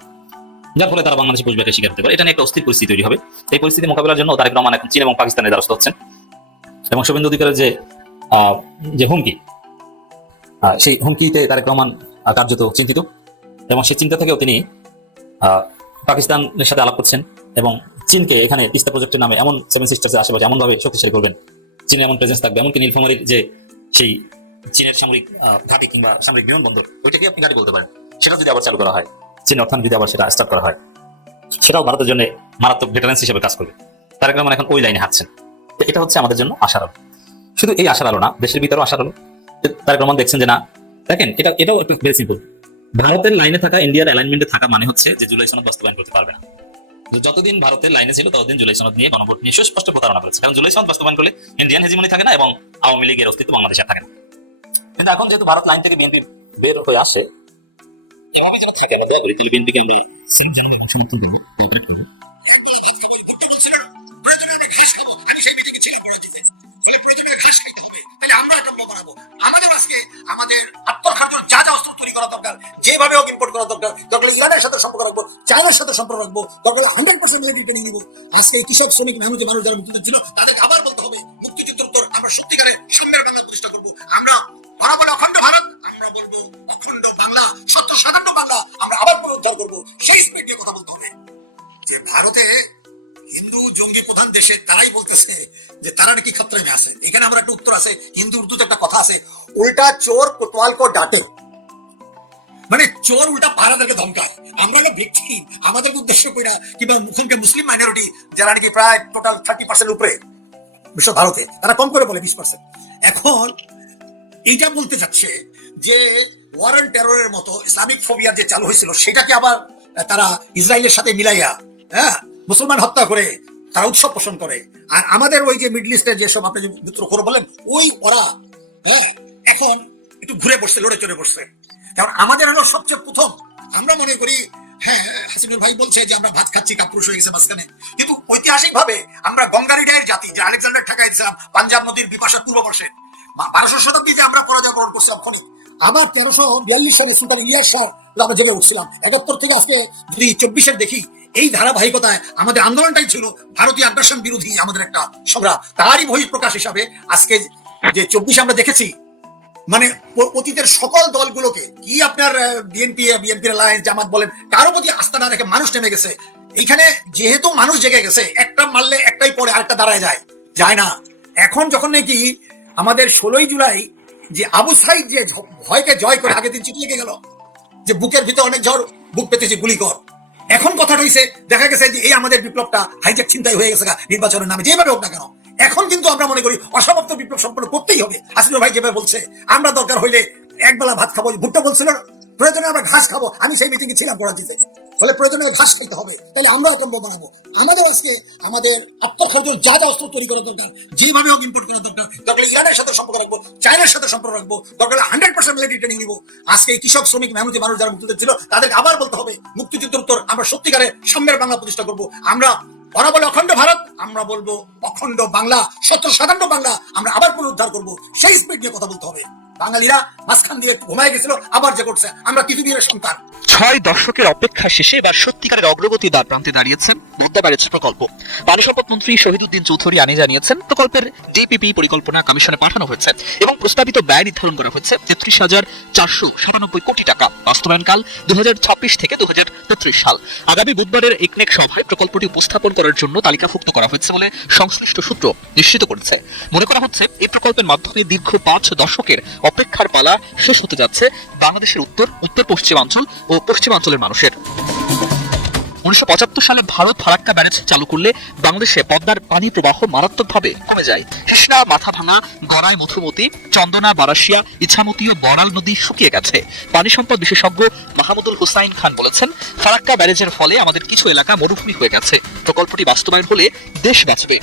যার ফলে তারা বাংলাদেশে পুশব্যাকের শিকার হতে পারে। এটা নিয়ে একটা অস্থির পরিস্থিতি তৈরি হবে। এই পরিস্থিতি মোকাবিলার জন্য তারেক রহমান এখন চীন এবং পাকিস্তানের দ্বারস্থ হচ্ছেন, এবং শুভেন্দু অধিকারের যে হুমকি, সেই হুমকিতে তারেক রহমান কার্যত চিন্তিত, এবং সেই চিন্তা থেকেও তিনি পাকিস্তানের সাথে আলাপ করছেন, এবং চীনকে এখানে তিস্তা প্রজেক্টের নামে এমন সেভেন সিস্টার্সের আশেপাশে এমন ভাবে শক্তিশালী করবেন, চীনের এমন প্রেজেন্স থাকবে, এমনকি নীলফামারীর যে সেই চীনের সামরিক ঘাঁটি কিংবা সামরিক বিমানবন্দর, ওইটাকে আপনি ঘাঁটি বলতে পারেন, সেটা যদি আবার চালু করা হয়, চীন অর্থনীতি যদি আবার সেটা স্টার্ট করা হয়, সেটাও ভারতের জন্য মারাত্মক ডেটারেন্স হিসেবে কাজ করবে। তারেক রহমান এখন ওই লাইনে হাঁটছেন। তো এটা হচ্ছে আমাদের জন্য আশার আলো। শুধু এই আশার আলো না, দেশের ভিতরেও আশার আলো। তারেক রহমান দেখছেন যে না, দেখেন এটাও একটু ভেরি সিম্পল। ভারতের লাইনে থাকা, ইন্ডিয়ার অ্যালাইনমেন্টে থাকা মানে হচ্ছে যে জুলাই সনদ বাস্তবায়ন করতে পারবে না। যতদিন ভারতের লাইনে ছিল ততদিন জুলাই সনদ নিয়ে গণভোট নিয়ে সুস্পষ্ট প্রতারণা করেছে, কারণ জুলাই সনদ বাস্তবায়ন করলে ইন্ডিয়ান হেজিমনি থাকে না এবং আওয়ামী লীগের অস্তিত্ব বাংলাদেশে থাকে না। কিন্তু এখন যেহেতু ভারত লাইন থেকে বিএনপি বের হয়ে আসে, বিএনপিকে আমরা যেভাবে ইম্পোর্ট করা দরকার, দরকার ইরানের সাথে সম্পর্ক রাখবো, চায়নার সাথে সম্পর্ক রাখবো, দরকার 100% মিলিটারি ট্রেনিং নিবো। আজকে এই কৃষক, শ্রমিক, মেহনতি মানুষ যারা মুক্তিযুদ্ধ ছিল তাদেরকে আবার বলতে হবে মুক্তিযুদ্ধোত্তর আমরা সত্যিকারে সাম্যের বাংলা প্রতিষ্ঠা করবো। আমরা বলা বলে অখণ্ড ভারত, আমরা বলবো অখণ্ড বাংলা, 70-57 বাংলা আমরা আবার পুনরুদ্ধার করবো। সেই স্পিড দিয়ে কথা বলতে হবে। যে ভারতে হিন্দু জঙ্গি প্রধান দেশে তারাই বলতেছে যে তারা নাকি খতরে মে আছে। এখানে আমরা একটা উত্তর আছে, হিন্দু উর্দুতে একটা কথা আছে, উল্টা চোর কোতোয়াল কো ডাঁটে, মানে চোর উল্টা পাহারাদেরকে ধমকায়। আমরা ভিকটিম, আমাদের উদ্দেশ্য কইরা কিংবা মুখমকে মুসলিম মাইনরিটি যারা নাকি প্রায় টোটাল 30% উপরে বিশ্ব ভারতে, তারা কম করে বলে 20%। এখন এইটা বলতে যাচ্ছে যে ওয়ার অন টেররের মতো ইসলামিক ফোবিয়া যে চালু হয়েছিল সেটাকে আবার তারা ইসরায়েলের সাথে মিলাইয়া মুসলমান হত্যা করে তারা উৎসব পোষণ করে। আর আমাদের ওই যে মিডল ইস্টের যেসব আপনি মিত্র করে বলেন, ওই ওরা এখন একটু ঘুরে বসছে, লড়ে চড়ে বসছে। কারণ আমাদের হলো সবচেয়ে প্রথম, আমরা মনে করি হাসিনুর ভাই বলছে যে আমরা ভাত খাচ্ছি, কাপুরুষ হয়ে গেছে মাঝখানে, কিন্তু ঐতিহাসিক ভাবে আমরা গঙ্গারিডায়ের জাতি, যে আলেকজান্ডার ঠেকাই দিয়েছিলাম পাঞ্জাব নদীর বিপাশার পূর্ব পাশে, 1200 শতাব্দীতে আমরা পরাজয় বরণ করছিলাম ক্ষণিক। আবার 1342 সালে সুলতান ইলিয়াস শাহ আমরা জেগে উঠছিলাম। 71 থেকে আজকে যদি 24-এর দেখি, এই ধারাবাহিকতায় আমাদের আন্দোলনটাই ছিল ভারতীয় আগ্রাসন বিরোধী আমাদের একটা সংগ্রাম। তারই বহিঃপ্রকাশ হিসাবে আজকে যে 24 আমরা দেখেছি, মানে অতীতের সকল দলগুলোকে কি আপনার বিএনপির অ্যালায়েন্স, জামাত বলেন, কারো প্রতি আস্থা না রেখে মানুষ নেমে গেছে। এইখানে যেহেতু মানুষ জেগে গেছে, একটা মারলে একটাই পরে আরেকটা দাঁড়ায় যায় না। এখন যখন নাকি আমাদের 16ই জুলাই যে আবু সাইদ যে ভয়কে জয় করে আগের দিন চিঠি লিখে গেল যে বুকের ভিতরে অনেক ঝড়, বুক পেতেছে গুলি কর, এখন কথাটা হয়েছে দেখা গেছে যে এই আমাদের বিপ্লবটা হাইজ্যাক চিন্তাই হয়ে গেছে নির্বাচনের নামে, যেভাবে হোক না কেন। এখন কিন্তু আমরা মনে করি অসমাপ্ত বিপ্লব সম্পন্ন করতেই হবে। হাসিনুর ভাই যেভাবে বলছে, আমরা দরকার হইলে একবেলা ভাত খাবো, ভুট্টা বলছিল প্রয়োজনে আমরা ঘাস খাবো, আমি সেই মিটিংয়ে ছিলাম পড়াতে, ফলে প্রয়োজনে ঘাস খাইতে হবে। তাহলে আমরা অকম্ব বানাবো। আমাদের আজকে আমাদের আত্মরক্ষার জন্য যা যা অস্ত্র তৈরি করা দরকার, যেভাবে হোক ইম্পোর্ট করা দরকার, দরকার ইরানের সাথে সম্পর্ক রাখবো, চায়নার সাথে সম্পর্ক রাখবো, দরকার 100% মিলিটারি ট্রেনিং নিবো। আজকে এই কৃষক, শ্রমিক, মেহনতি মানুষ যারা মুক্তিযুদ্ধ ছিল তাদেরকে আবার বলতে হবে মুক্তিযুদ্ধোত্তর আমরা সত্যিকারে সাম্যের বাংলা প্রতিষ্ঠা করবো। আমরা ওরা বলে অখণ্ড ভারত, আমরা বলবো অখণ্ড বাংলা, 70-57 বাংলা আমরা আবার পুনরুদ্ধার করবো। সেই স্পিড নিয়ে কথা বলতে হবে। বাঙালিরা মাঝখান দিয়ে ঘুমায় গেছিল, আবার যে করছে। আমরা পৃথিবীর সন্তান। 6 দশকের অপেক্ষা শেষে এবার সত্যিকারের অগ্রগতি দ্বার প্রান্তে দাঁড়িয়েছেন বুদ্ধা ব্যারেজ প্রকল্প। পানি সম্পদ মন্ত্রী শহীদুদ্দিন চৌধুরী আনি জানিয়েছেন, প্রকল্পের ডিপিপি পরিকল্পনা কমিশনে পাঠানো হয়েছে এবং প্রস্তাবিত ব্যয় নির্ধারণ করা হয়েছে 33,497 কোটি টাকা। বাস্তবায়নকাল 2026 থেকে 2033 সাল। আগামী বুধবারের একনেক সভায় প্রকল্পটি উপস্থাপন করার জন্য তালিকাভুক্ত করা হয়েছে বলে সংশ্লিষ্ট সূত্র নিশ্চিত করেছে। মনে করা হচ্ছে এই প্রকল্পের মাধ্যমে দীর্ঘ 5 দশকের অপেক্ষার পালা শেষ হতে যাচ্ছে বাংলাদেশের উত্তর পশ্চিমাঞ্চল ও পশ্চিমাঞ্চলের মানুষের। 1975 সালে ভারত ফারাক্কা ব্যারেজ চালু করলে বাংলাদেশে পদ্মার পানি প্রবাহ মারাত্মকভাবে কমে যায়। কৃষ্ণা, মাথাভাঙা, গড়াই, মধুমতি, চন্দনা, বারাসিয়া, ইছামতি ও বড়াল নদী শুকিয়ে গেছে। পানি সম্পদ বিশেষজ্ঞ মাহমুদুল হুসাইন খান বলেছেন, ফারাক্কা ব্যারেজের ফলে আমাদের কিছু এলাকা মরুভূমি হয়ে গেছে। প্রকল্পটি বাস্তবায়ন হলে দেশ বাঁচবে।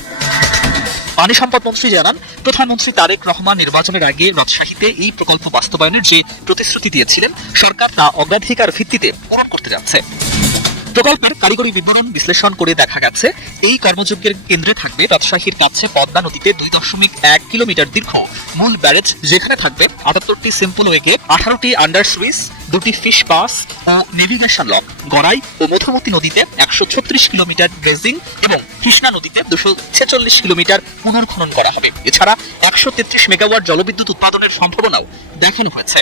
পানি সম্পদ মন্ত্রী জানান, প্রধানমন্ত্রী তারেক রহমান নির্বাচনের আগে রাজশাহীতে এই প্রকল্প বাস্তবায়নের যে প্রতিশ্রুতি দিয়েছিলেন, সরকার তা অগ্রাধিকার ভিত্তিতে পূরণ করতে যাচ্ছে। প্রকল্পের কারিগরি বিবরণ বিশ্লেষণ করে দেখা গেছে, এই কর্মযজ্ঞের কেন্দ্রে থাকবে রাজশাহীর কাছে পদ্মা নদীতে 2.1 কিলোমিটার দীর্ঘ মূল ব্যারেজ, যেখানে থাকবে 78টি সিম্পল ওয়েকে, 18টি আন্ডার সুইচ, 2টি ফিশ পাস ও নেভিগেশন লক। গড়াই ও মধুমতি নদীতে 136 কিলোমিটার ড্রেজিং এবং কৃষ্ণা নদীতে 246 কিলোমিটার পুনর্খনন করা হবে। এছাড়া 133 মেগাওয়াট জলবিদ্যুৎ উৎপাদনের সম্ভাবনাও দেখানো হয়েছে।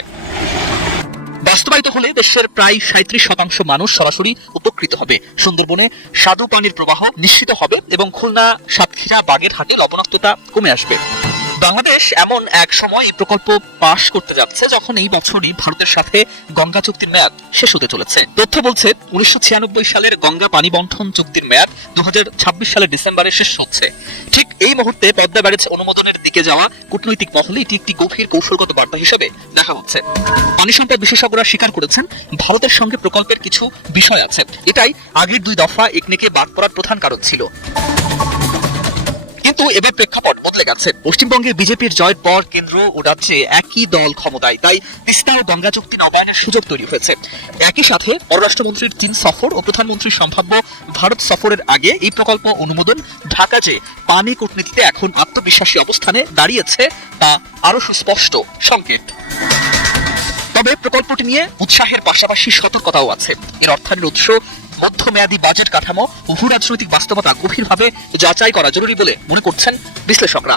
বাস্তবায়িত হলে দেশের প্রায় 37% মানুষ সরাসরি উপকৃত হবে। সুন্দরবনে স্বাদু পানির প্রবাহ নিশ্চিত হবে এবং খুলনা, সাতক্ষীরা, বাগেরহাটে লবণাক্ততা কমে আসবে। বাংলাদেশ এমন এক সময় এই প্রকল্প পাশ করতে যাচ্ছে যখন এই বছরই ভারতের সাথে গঙ্গা চুক্তির মেয়াদ শেষ হতে চলেছে। তথ্য বলছে 1996 সালের গঙ্গা পানি বন্টন চুক্তির মেয়াদ 2026 সালের ডিসেম্বরে শেষ হচ্ছে। ঠিক এই মুহূর্তে পদ্মা ব্যারেজ অনুমোদনের দিকে যাওয়া কূটনৈতিক মহলে এটি একটি গভীর কৌশলগত বার্তা হিসেবে দেখা হচ্ছে। পানি সম্পদ বিশেষজ্ঞরা স্বীকার করেছেন, ভারতের সঙ্গে প্রকল্পের কিছু বিষয় আছে। এটাই আগের 2 দফা একনেকে বাদ পড়ার প্রধান কারণ ছিল। কিন্তু এবার প্রেক্ষাপট বদলে গেছে। পশ্চিমবঙ্গে বিজেপির জয়ের পর কেন্দ্র ও রাজ্যে একই দল ক্ষমতায়, তাই তিস্তা ও গঙ্গা চুক্তি নবায়নের সুযোগ তৈরি হয়েছে। একই সাথে পররাষ্ট্রমন্ত্রীর চীন সফর ও প্রধানমন্ত্রীর সম্ভাব্য ভারত সফরের আগে এই প্রকল্প অনুমোদন ঢাকা যে পানি কূটনীতিতে এখন আত্মবিশ্বাসী অবস্থানে দাঁড়িয়েছে তা আরো সুস্পষ্ট সংকেত। তবে প্রকল্পটি নিয়ে উৎসাহের পাশাপাশি সতর্কতাও আছে। এর অর্থায়নের উৎস, মধ্যমেয়াদী বাজেট কাঠামো ও ভূ রাজনৈতিক বাস্তবতা গভীরভাবে যাচাই করা জরুরি বলে মনে করছেন বিশ্লেষকরা।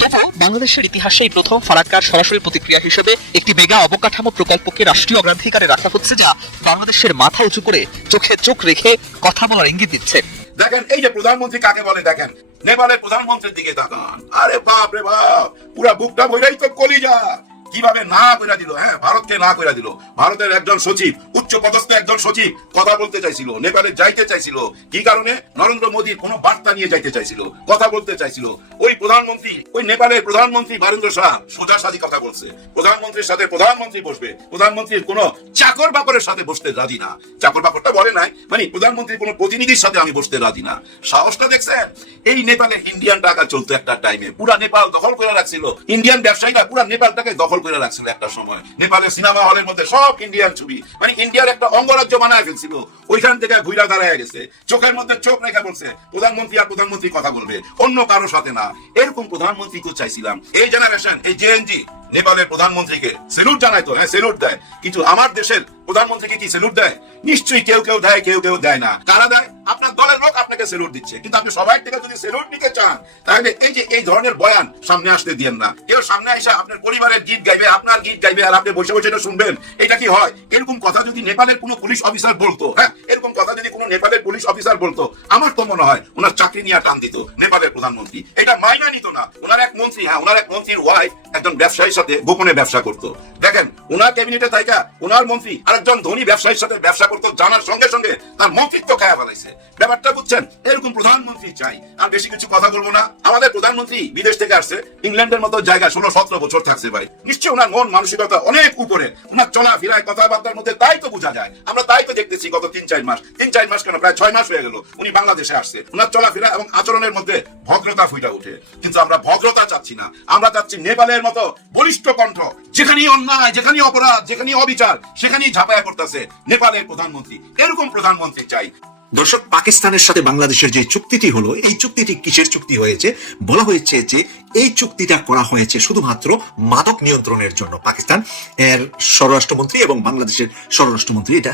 তবুও বাংলাদেশের ইতিহাসে এই প্রথম ফারাক্কার সরাসরি প্রতিক্রিয়া হিসেবে একটি মেগা অবকাঠামো প্রকল্পকে রাষ্ট্রীয় অগ্রাধিকারে রাখা হচ্ছে, যা বাংলাদেশের মাথা উঁচু করে চোখে চোখ রেখে কথা বলার ইঙ্গিত দিচ্ছে। দেখেন এই যে প্রধানমন্ত্রী কাকে বলে, দেখেন নেপালের প্রধানমন্ত্রীর দিকে তাকান। আরে বাপ রে বাপ, পুরা বুকটা বইরাই তো কলিজা। কিভাবে না কইরা দিল, হ্যাঁ ভারতকে না কইরা দিল। ভারতের একজন সচিব, উচ্চ পদস্থ একজন সচিব কথা বলতে চাইছিল, নেপালে যাইতে চাইছিল। কি কারণে? নরেন্দ্র মোদীর কোনো বার্তা নিয়ে যাইতে চাইছিল, কথা বলতে চাইছিল। ওই প্রধানমন্ত্রী, ওই নেপালের প্রধানমন্ত্রী বীরেন্দ্র শাহ সোজাসাজি কথা বলছে। প্রধানমন্ত্রীর সাথে প্রধানমন্ত্রী বসবে, প্রধানমন্ত্রীর কোনো চাকর বাকরের সাথে বসতে রাজি না। চাকর বাকরটা বলে নাই, মানে প্রধানমন্ত্রীর কোনো প্রতিনিধির সাথে আমি বসতে রাজি না। সাহসটা দেখছেন? এই নেপালে ইন্ডিয়ান টাকা চলতো একটা টাইমে, পুরা নেপাল দখল করে রাখছিল। ইন্ডিয়ান ব্যবসায়ীরা পুরা নেপালটাকে দখল করে রাখছিল একটা সময়। নেপালের সিনেমা হলের মধ্যে সব ইন্ডিয়ান ছবি, মানে ইন্ডিয়ার একটা অঙ্গরাজ্য বানায় ফেলছিল। ওইখান থেকে ঘুরা দাঁড়ায় গেছে, চোখের মধ্যে চোখ রেখে বলছে প্রধানমন্ত্রী আর প্রধানমন্ত্রী কথা বলবে, অন্য কারো সাথে না। এরকম প্রধানমন্ত্রী তো চাইছিলাম। এই জেনারেশন, এই জেএনজি নেপালের প্রধানমন্ত্রীকে স্যালুট জানায় তো, হ্যাঁ স্যালুট দেয়, কিন্তু আমার দেশের প্রধানমন্ত্রীকে কি স্যালুট দেয়? নিশ্চয়ই কেউ কেউ দেয়, কেউ কেউ দেয় না। কারা দেয়? আপনার দলের লোক আপনাকে স্যালুট দিচ্ছে। কিন্তু আপনি সবাই থেকে যদি স্যালুট নিতে চান, তাহলে এই যে এই ধরনের বয়ান সামনে আসতে দিয়েন না। কেউ সামনে এসে আপনার পরিবারের গীত গাইবে, আপনার গীত গাইবে, আর আপনি বসে বসে এটা শুনবেন। এটা কি হয়? এরকম কথা যদি নেপালের কোনো পুলিশ অফিসার বলতো, হ্যাঁ এরকম কথা যদি কোনো নেপালের পুলিশ অফিসার বলতো, আমার তো মনে হয় ওনার চাকরি নিয়ে টান দিত নেপালের প্রধানমন্ত্রী। এটা মাইনা নিত না। ওনার এক মন্ত্রী, হ্যাঁ ওনার এক মন্ত্রীর ওয়াইফ একজন ব্যবসায়ীর সাথে গোপনে ব্যবসা করতো। দেখেন ওনার ক্যাবিনেটে থাকা ওনার মন্ত্রী আরেকজন ধনী ব্যবসায়ীর সাথে ব্যবসা করতো, জানার সঙ্গে সঙ্গে তার মন্ত্রিত্ব খায়া ফেলাইছে। ব্যাপারটা বুঝছেন? এরকম প্রধানমন্ত্রী চাই। আর বেশি কিছু কথা বলবো না। আমাদের প্রধানমন্ত্রী বিদেশ থেকে আসছে, ইংল্যান্ডের মতো জায়গায় 16-17 বছর থাকছে ভাই। নিশ্চয়ই ওনার মন মানসিকতা অনেক উপরে। ওনার চলাফেরায় কথাবার্তার মধ্যে তাই তো বোঝা যায়। আমরা তাই তো দেখতেছি গত 3-4 মাস, 3-4 মাস কেন প্রায় 6 মাস হয়ে গেল উনি বাংলাদেশে আসছে। ওনার চলাফেরা এবং আচরণের মধ্যে ভদ্রতা ফুটে ওঠে। কিন্তু আমরা ভদ্রতা চাচ্ছি না, আমরা চাচ্ছি নেপালের মতো বলিষ্ঠ কণ্ঠ। যেখানেই অন্যায়, যেখানেই অপরাধ, যেখানেই অবিচার, সেখানেই ঝাঁপায়া করতেছে নেপালের প্রধানমন্ত্রী। এরকম প্রধানমন্ত্রী চাই। দর্শক, পাকিস্তানের সাথে বাংলাদেশের যে চুক্তিটি হলো, এই চুক্তিটি কিসের চুক্তি হয়েছে? বলা হয়েছে যে এই চুক্তিটা করা হয়েছে শুধুমাত্র মাদক নিয়ন্ত্রণের জন্য। পাকিস্তান এর স্বরাষ্ট্রমন্ত্রী এবং বাংলাদেশের স্বরাষ্ট্রমন্ত্রী এটা